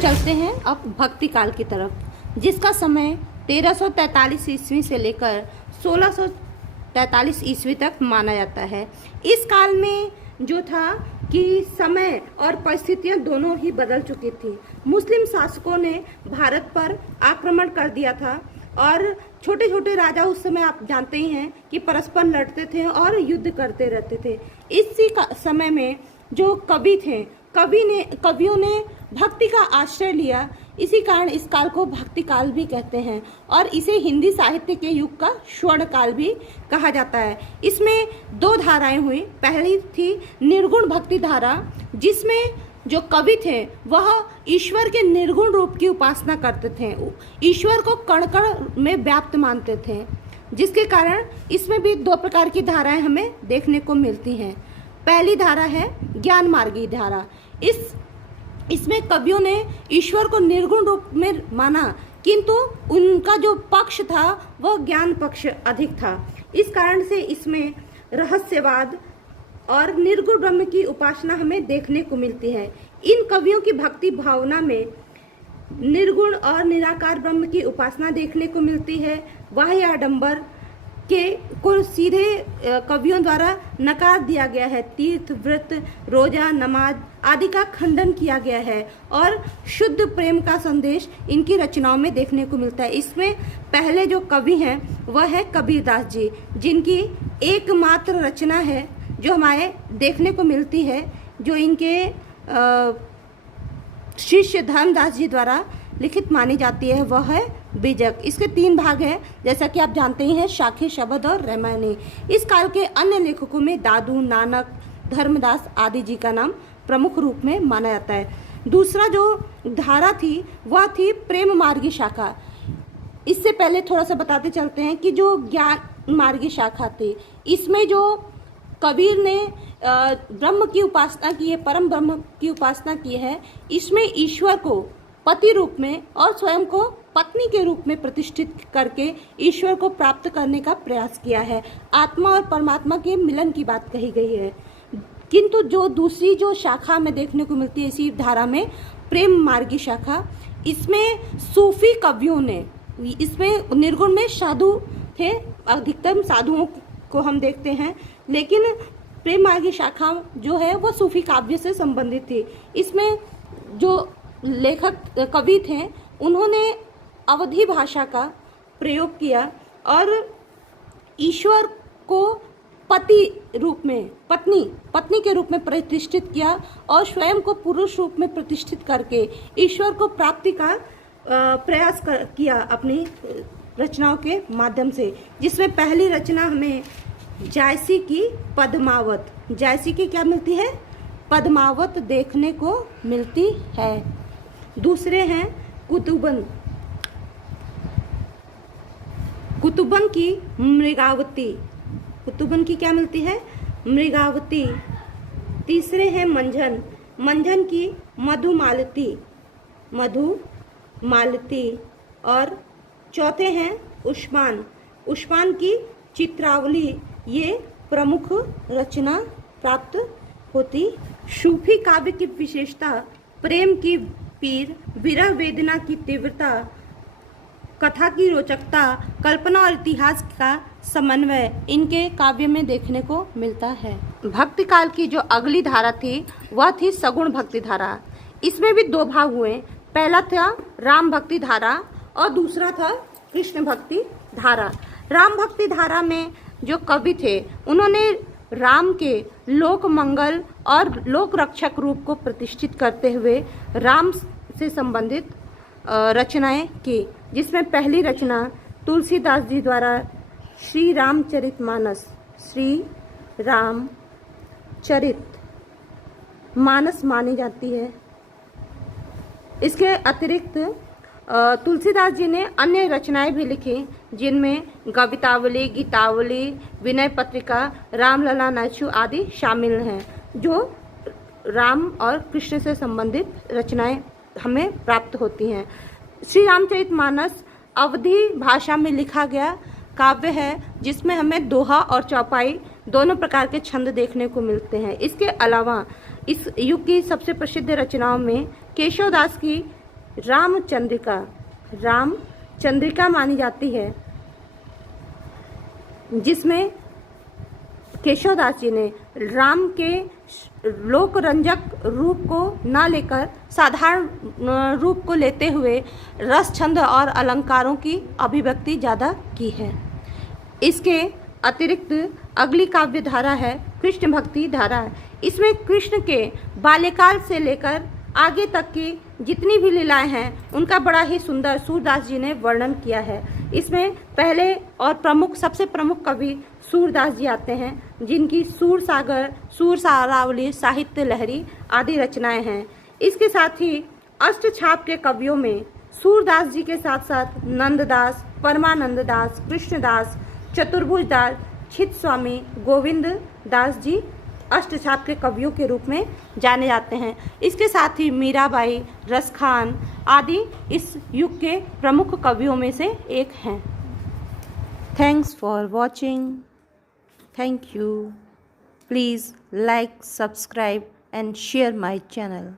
चलते हैं अब भक्ति काल की तरफ, जिसका समय 1343 ईस्वी से लेकर 1643 ईस्वी तक माना जाता है। इस काल में जो था कि समय और परिस्थितियां दोनों ही बदल चुकी थी। मुस्लिम शासकों ने भारत पर आक्रमण कर दिया था और छोटे छोटे राजा उस समय आप जानते ही हैं कि परस्पर लड़ते थे और युद्ध करते रहते थे। इसी समय में जो कवि थे, कवियों ने भक्ति का आश्रय लिया। इसी कारण इस काल को भक्ति काल भी कहते हैं और इसे हिंदी साहित्य के युग का स्वर्ण काल भी कहा जाता है। इसमें दो धाराएं हुई। पहली थी निर्गुण भक्ति धारा, जिसमें जो कवि थे वह ईश्वर के निर्गुण रूप की उपासना करते थे, ईश्वर को कण कण में व्याप्त मानते थे, जिसके कारण इसमें भी दो प्रकार की धाराएं हमें देखने को मिलती हैं। पहली धारा है ज्ञान मार्गी धारा। इसमें कवियों ने ईश्वर को निर्गुण रूप में माना, किंतु उनका जो पक्ष था वह ज्ञान पक्ष अधिक था। इस कारण से इसमें रहस्यवाद और निर्गुण ब्रह्म की उपासना हमें देखने को मिलती है। इन कवियों की भक्ति भावना में निर्गुण और निराकार ब्रह्म की उपासना देखने को मिलती है। बाह्य आडंबर को सीधे कवियों द्वारा नकार दिया गया है। तीर्थ, व्रत, रोजा, नमाज आदि का खंडन किया गया है और शुद्ध प्रेम का संदेश इनकी रचनाओं में देखने को मिलता है। इसमें पहले जो कवि हैं वह है कबीरदास जी, जिनकी एकमात्र रचना है जो हमारे देखने को मिलती है, जो इनके शिष्य धर्मदास जी द्वारा लिखित मानी जाती है, वह है बीजक। इसके 3 भाग हैं, जैसा कि आप जानते ही हैं, शाखी, शबद और रामायणी। इस काल के अन्य लेखकों में दादू, नानक, धर्मदास आदि जी का नाम प्रमुख रूप में माना जाता है। दूसरा जो धारा थी वह थी प्रेम मार्गी शाखा। इससे पहले थोड़ा सा बताते चलते हैं कि जो ज्ञान मार्गी शाखा थी, इसमें जो कबीर ने ब्रह्म की उपासना की है, परम ब्रह्म की उपासना की है। इसमें ईश्वर को पति रूप में और स्वयं को पत्नी के रूप में प्रतिष्ठित करके ईश्वर को प्राप्त करने का प्रयास किया है। आत्मा और परमात्मा के मिलन की बात कही गई है। किंतु जो दूसरी जो शाखा में देखने को मिलती है इसी धारा में, प्रेम मार्गी शाखा, इसमें सूफी कवियों ने, इसमें निर्गुण में साधु थे, अधिकतम साधुओं को हम देखते हैं, लेकिन प्रेम मार्गी शाखा जो है वो सूफी काव्य से संबंधित थी। इसमें जो लेखक कवि थे उन्होंने अवधी भाषा का प्रयोग किया और ईश्वर को पति रूप में, पत्नी के रूप में प्रतिष्ठित किया और स्वयं को पुरुष रूप में प्रतिष्ठित करके ईश्वर को प्राप्ति का प्रयास किया अपनी रचनाओं के माध्यम से। जिसमें पहली रचना हमें जायसी की पद्मावत, जायसी की क्या मिलती है? पद्मावत देखने को मिलती है। दूसरे हैं कुतुबन की मृगावती, कुतुबन की क्या मिलती है? मृगावती। तीसरे हैं मंझन की मधुमालती और चौथे हैं उस्मान की चित्रावली। ये प्रमुख रचना प्राप्त होती। सूफी काव्य की विशेषता प्रेम की पीर, विरह वेदना की तीव्रता, कथा की रोचकता, कल्पना और इतिहास का समन्वय इनके काव्य में देखने को मिलता है। भक्ति काल की जो अगली धारा थी वह थी सगुण भक्ति धारा। इसमें भी 2 भाग हुए। पहला था राम भक्ति धारा और दूसरा था कृष्ण भक्ति धारा। राम भक्ति धारा में जो कवि थे उन्होंने राम के लोक मंगल और लोक रक्षक रूप को प्रतिष्ठित करते हुए राम से संबंधित रचनाएं की। जिसमें पहली रचना तुलसीदास जी द्वारा श्री रामचरितमानस मानी जाती है। इसके अतिरिक्त तुलसीदास जी ने अन्य रचनाएं भी लिखी, जिनमें कवितावली, गीतावली, विनय पत्रिका, रामलला नैचु आदि शामिल हैं, जो राम और कृष्ण से संबंधित रचनाएं हमें प्राप्त होती हैं। श्री रामचरितमानस अवधी भाषा में लिखा गया काव्य है, जिसमें हमें दोहा और चौपाई दोनों प्रकार के छंद देखने को मिलते हैं। इसके अलावा इस युग की सबसे प्रसिद्ध रचनाओं में केशवदास की रामचंद्रिका मानी जाती है, जिसमें केशवदास जी ने राम के लोकरंजक रूप को न लेकर साधारण रूप को लेते हुए रस, छंद और अलंकारों की अभिव्यक्ति ज़्यादा की है। इसके अतिरिक्त अगली काव्य धारा है कृष्ण भक्ति धारा। इसमें कृष्ण के बाल्यकाल से लेकर आगे तक की जितनी भी लीलाएं हैं उनका बड़ा ही सुंदर सूरदास जी ने वर्णन किया है। इसमें पहले और सबसे प्रमुख कवि सूरदास जी आते हैं, जिनकी सूर सागर, सूर सारावली, साहित्य लहरी आदि रचनाएं हैं। इसके साथ ही अष्टछाप के कवियों में सूरदास जी के साथ साथ नंददास, परमानंद दास, कृष्णदास, चतुर्भुज दास, छित स्वामी, गोविंद दास जी अष्टछाप के कवियों के रूप में जाने जाते हैं। इसके साथ ही मीराबाई, रसखान आदि इस युग के प्रमुख कवियों में से एक हैं। Thanks for watching. Thank you. Please like, subscribe and share my channel.